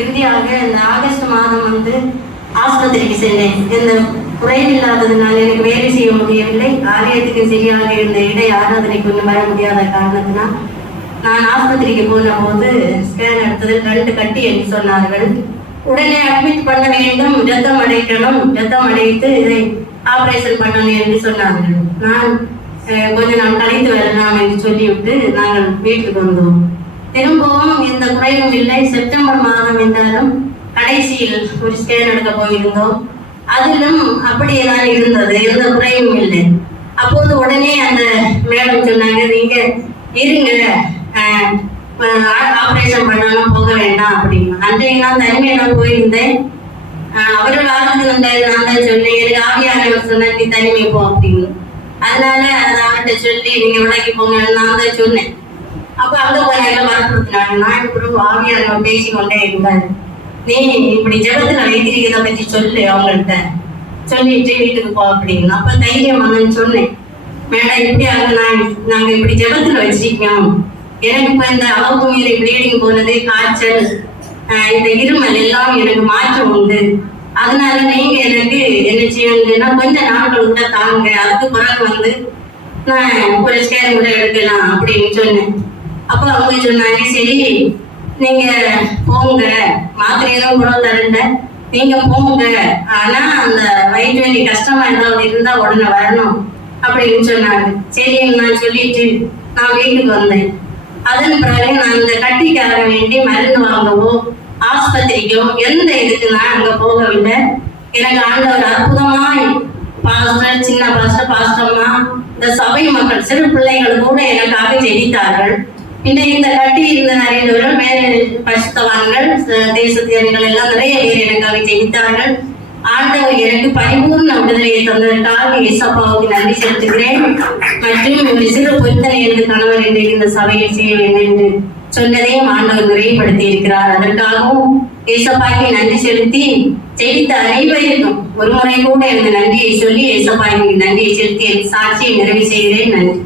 இறுதியாக இந்த ஆகஸ்ட் மாதம் ஆஸ்பத்திரிக்கு சென்றேன். இந்த குறைவில்லாததுனால் எனக்கு வேலை செய்ய முடியவில்லை. ஆலயத்துக்கு சரியாக இருந்த இடை ஆராதனை கொண்டு வர முடியாத காரணத்தினால் நான் ஆஸ்பத்திரிக்கு போன போது ஸ்கேன் எடுத்ததில் 2 கட்டி என்று சொன்னார்கள். உடனே அட்மிட் பண்ண வேண்டும், ரத்தம் அடைக்கணும், ரத்தம் அடைத்து இதை ஆபரேஷன் பண்ணணும் என்று சொன்னார்கள். நான் கொஞ்ச நாள் கழித்து வரலாம் என்று சொல்லிவிட்டு நாங்கள் வீட்டுக்கு வந்தோம். திரும்பவும் எந்த குறைவும் இல்லை. செப்டம்பர் மாதம் என்றாலும் கடைசியில் ஒரு ஸ்கேன் எடுக்க போயிருந்தோம். அதிலும் அப்படியே தான் இருந்தது, எந்த குறைவும் இல்லை. அப்போது உடனே அந்த மேடம் சொன்னாங்க, நீங்க இருங்க, ஆபரேஷன் பண்ணாலும் போக வேண்டாம் அப்படின்னு. அன்றைக்கு நான் தனிமையெல்லாம் போயிருந்தேன். அவர்கள் ஆளுக்கு நான் தான் சொன்னேன், எனக்கு ஆவியானவர் சொன்ன நீ தனிமை போ அப்படின்னு. அதனால அதை அவர்கிட்ட சொல்லி நீங்க விலகி போங்கன்னு நான் தான் சொன்னேன். அப்ப அவங்க கொஞ்சம் வரப்படுத்தினாங்க. நான் இப்படி ஆவியானவர் பேசிக்கொண்டே இருந்தாரு. நீ இப்படி ஜெபத்துல வைத்திருக்கிறத பற்றி சொல்லு அவங்கள்ட்ட, சொல்லிட்டு வீட்டுக்கு போ அப்படின்னு. அப்ப தைரியம் வந்தேன்னு சொன்னேன். மேடம் இப்படியாக நாங்க இப்படி ஜெபத்துல வச்சிருக்கோம், எனக்கு இப்ப இந்த அளவுக்கு மீறி ப்ளீடிங் போனது, காய்ச்சல், இந்த இருமல் எல்லாம் எனக்கு மாற்றம் உண்டு. அதனால நீங்க எனக்கு என்ன செய்யணும்னா கொஞ்ச நாட்கள் கூட தாங்க, அதுக்கு பிறகு நான் ஒரு ஸ்கேன் கூட எடுக்கலாம் அப்படின்னு சொன்னேன். அப்ப அவங்க சொன்னாங்க, சரி நீங்க போங்க, மாத்திரையெல்லாம் கூட தரல, நீங்க போங்க, ஆனா அந்த வயிற்று வலி கஷ்டமா ஏதாவது இருந்தா உடனே வரணும் அப்படின்னு சொன்னாங்க. சரி நான் சொல்லிட்டு நான் வீட்டுக்கு வந்தேன். அதன் பிறகு நான் இந்த கட்டிக்கார வேண்டி மருந்து வாங்கவோ ஆஸ்பத்திரிக்கோ எந்த இதுக்கு நான் அங்க போகவில்லை. எனக்கு ஆண்டவர் அற்புதமாய் பாஸ்டர், சின்ன பாஸ்டர், பாஸ்டர்மா, இந்த சபை மக்கள், சிறு பிள்ளைகள் கூட எனக்காக ஜெபித்தார்கள். இந்த கட்டி இருந்த நிறையவர்கள், வேற பரிசுத்தவான்கள், தேசத்தியர்கள் எல்லாம் நிறைய பேர் எனக்காக ஜெபித்தார்கள். ஆண்டவர் எனக்கு பரிபூர்ண விடுதலையை தந்ததற்காக இயேசப்பாவுக்கு நன்றி செலுத்துகிறேன். மற்றும் ஒரு சிறு பொருத்தனை என்று கணவர் என்று இந்த சபையில் செய்ய வேண்டும் என்று சொன்னதையும் ஆண்டவர் நிறைவுபடுத்தி இருக்கிறார். அதற்காகவும் இயேசப்பாய்க்கு நன்றி செலுத்தி ஜெயித்த அனைவருக்கும் ஒரு முறை கூட எனக்கு நன்றியை சொல்லி இயேசப்பாய்க்கு நன்றியை செலுத்தி சாட்சியை நிறைவு செய்கிறேன். நன்றி.